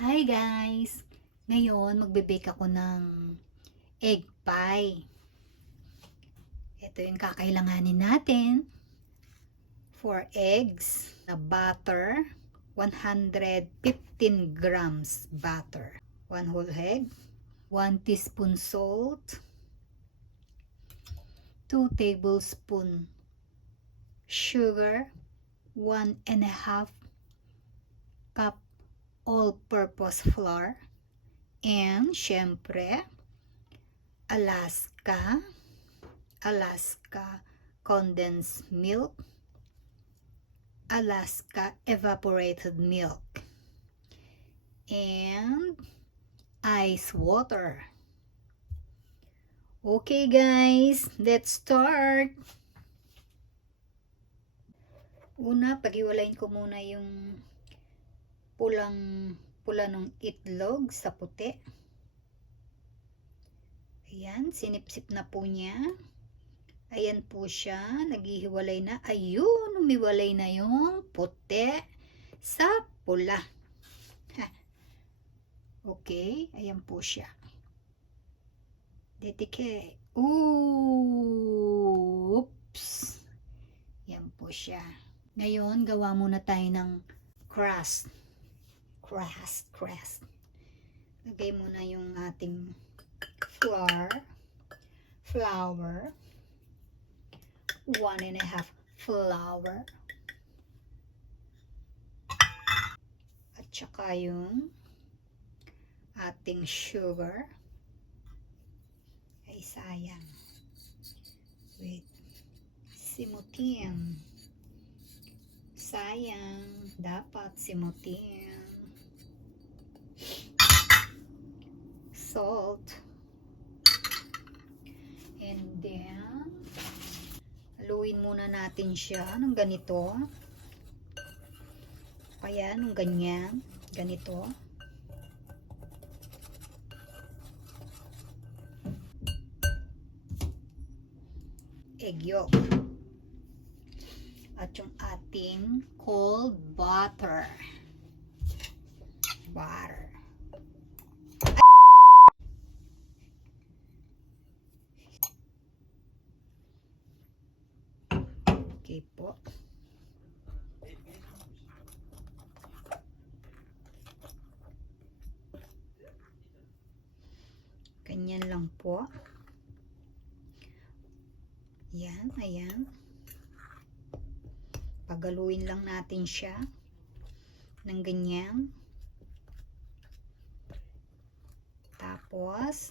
Hi guys! Ngayon, magbe-bake ako ng egg pie. Ito yung kakailanganin natin. 4 eggs, na butter, 115 grams butter, 1 whole egg, 1 teaspoon salt, 2 tablespoon sugar, 1.5 cup all-purpose flour, and syempre Alaska condensed milk, Alaska evaporated milk, and ice water. Okay guys, let's start. Una, paghiwalayin ko muna yung pula ng itlog sa puti. Ayan, sinipsip na po niya. Ayan po siya, naghihiwalay na. Ayun, umiwalay na yung puti sa pula. Okay, ayan po siya. Detike. Oops. Ayan po siya. Ngayon, gawa muna tayo ng crust. Lagay muna yung ating flour, 1.5 flour, at saka yung ating sugar. Ay sayang, wait, simutin, sayang, dapat simutin. Salt, and then haluin muna natin siya ng ganito, kaya ng ganyan, ganito. Egg yolk at yung ating cold butter. Okay po. Ganyan lang po. Yan, ayan. Pagaluin lang natin siya ng ganyan. Tapos,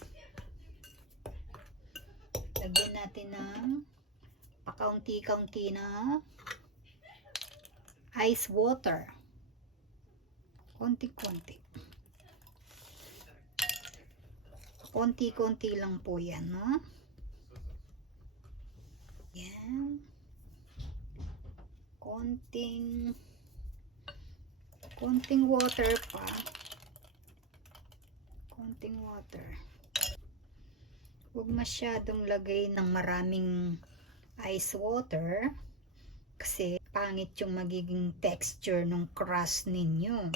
lagyan natin ng pakaunti-kaunti na ice water. Konti-konti. Konti-konti lang po yan, no? Yan. Konting water pa. Konting water. Huwag masyadong lagay ng maraming ice water kasi pangit yung magiging texture ng crust ninyo.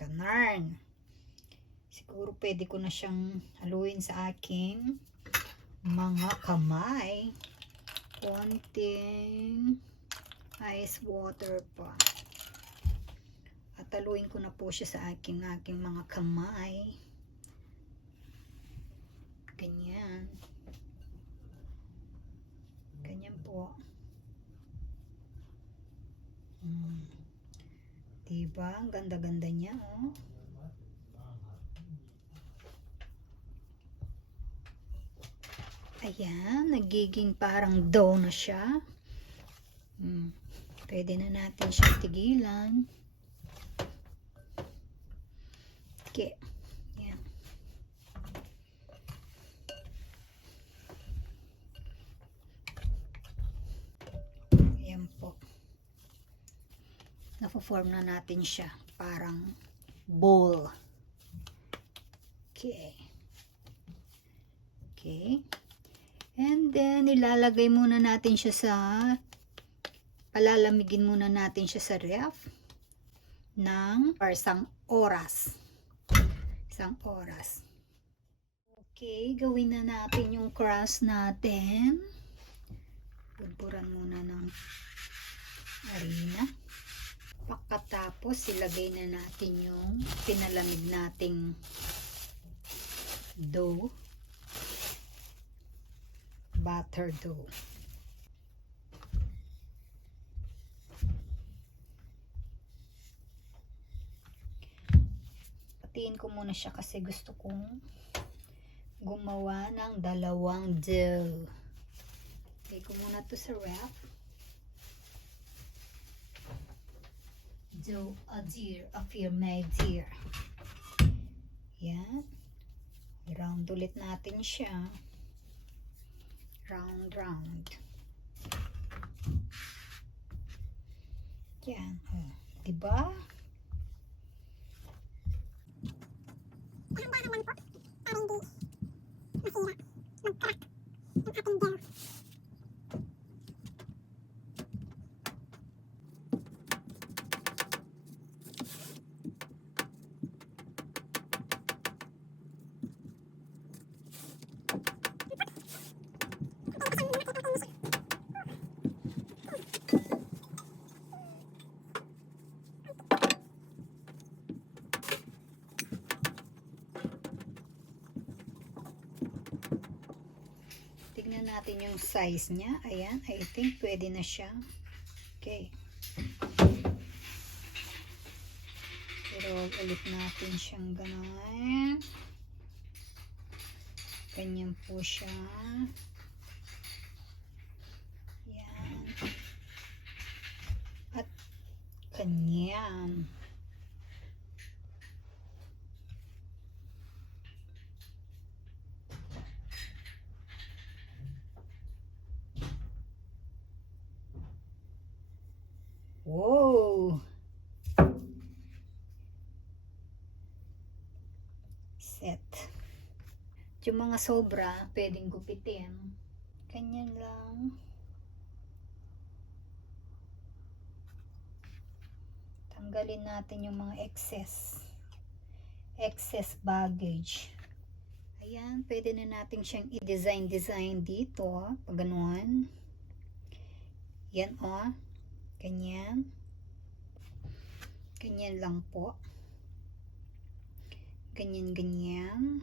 Ganun. Siguro pwede ko na siyang haluin sa aking mga kamay. Konting ice water pa. At haluin ko na po siya sa aking mga kamay. Ganyan. Ganyan po. Diba? Ang ganda-ganda niya, oh. Ayan, nagiging parang dough na siya. Pwede na natin siya tigilan. Okay. Ayan. Ayan po. Napo-form na natin siya. Parang bowl. Okay. Okay. And then, ilalagay muna natin siya sa, palalamigin muna natin siya sa ref ng isang oras. Isang oras. Okay, gawin na natin yung crust natin. Pudpuran muna ng harina. Pagkatapos, ilagay na natin yung pinalamig nating dough. Butter dough. Patiin ko muna siya kasi gusto kong gumawa ng dalawang dough. Lagay ko muna to sa wrap. Dough a dear, affirme dear. Yan. Round ulit natin siya. Round, round. Yan. Oh, diba? Dahan-dahan lang po. Para hindi masira. Mag-crack ang ating dough. Tignan natin yung size niya. Ayan, I think pwede na siya. Okay. Pero ulit natin siyang gano'n. Ganyan po siya. Yan. At ganyan. Wow! Set. Yung mga sobra, pwedeng gupitin. Ganyan lang. Tanggalin natin yung mga excess baggage. Ayan, pwede na natin siyang i-design dito. Pag ganuan. Yan o. Ganyan. Ganyan lang po. Ganyan, ganyan.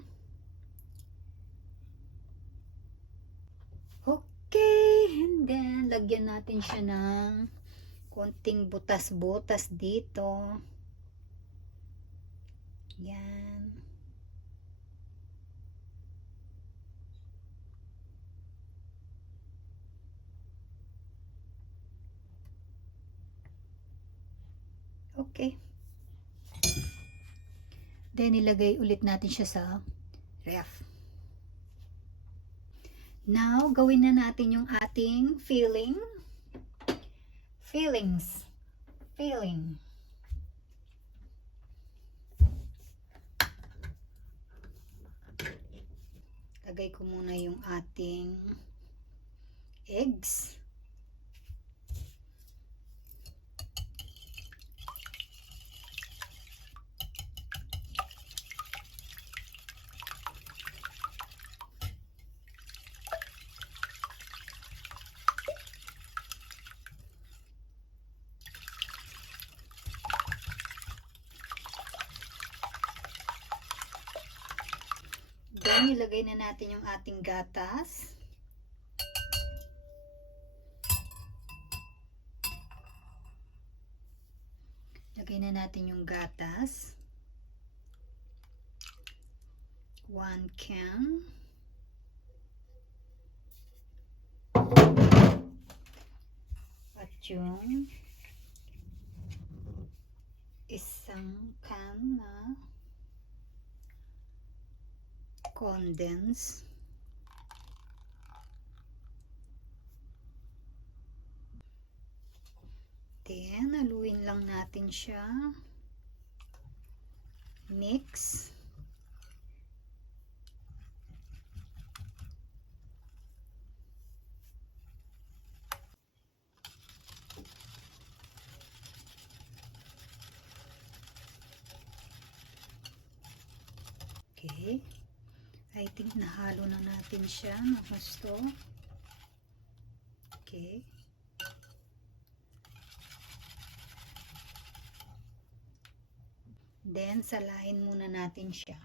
Okay. And then, lagyan natin siya ng konting butas-butas dito. Yan. Okay. Then, ilagay ulit natin siya sa ref. Now, gawin na natin yung ating filling. Filling. Lagay ko muna yung ating eggs. Then, ilagay na natin yung ating gatas. Lagay na natin yung gatas. 1 can. At yung isang can na condense. Then, haluin lang natin siya. Mix. Okay. I think nahalo na natin siya ng gusto. Okay. Then, salain muna natin siya.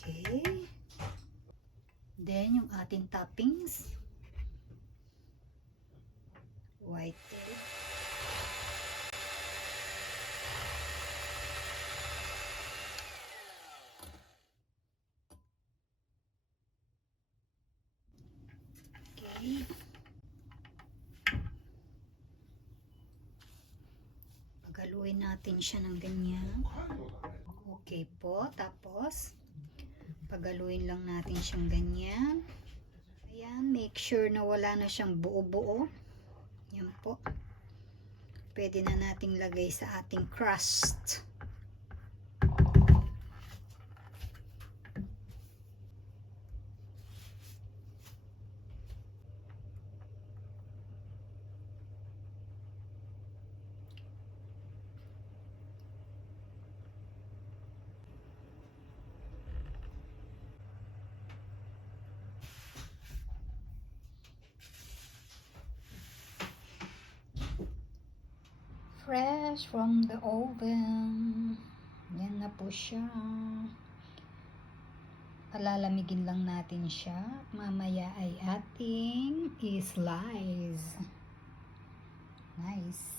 Okay. Then, yung ating toppings. White egg. Okay. Pagaluin natin siya ng ganyan. Okay po. Tapos, pagaluin lang natin siyang ganyan. Ayan. Make sure na wala na siyang buo-buo. Yan po. Pwede na nating lagay sa ating crust. Fresh from the oven. Yan na po siya. Palalamigin lang natin siya. Mamaya ay ating i-slice. Nice.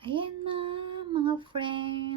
Ayan na, mga friends.